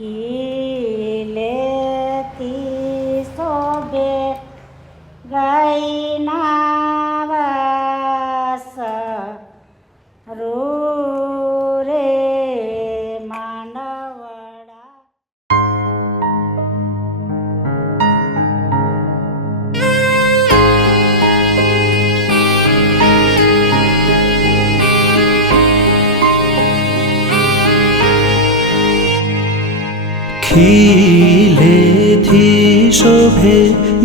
ખીલેથી શોભે ગાયના વાસ રે માંડવડા. ખીલેથી શોભે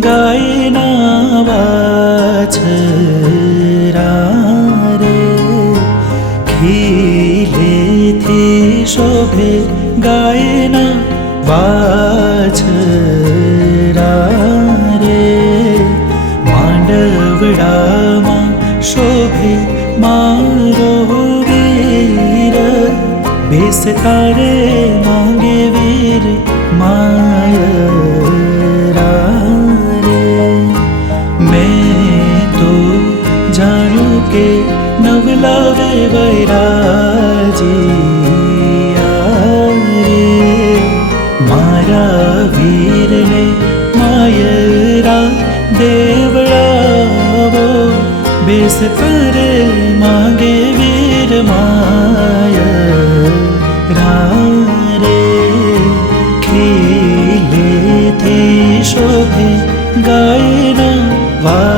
ગાયના વાછરા રે. ખીલેથી શોભે ગાયના વાછરા રે. માંડવડામાં શોભે મારો વીર, બેસતા રે માંગે વીર માયરા રે. મેં તો જાણ્યું કે નવલાવે વૈરાજીયા રે. મારા વીરને માયરા દેવડાવો, બેસતા રે માંગે વીર માયરા રે. ખીલેથી શોભે ગાયના વા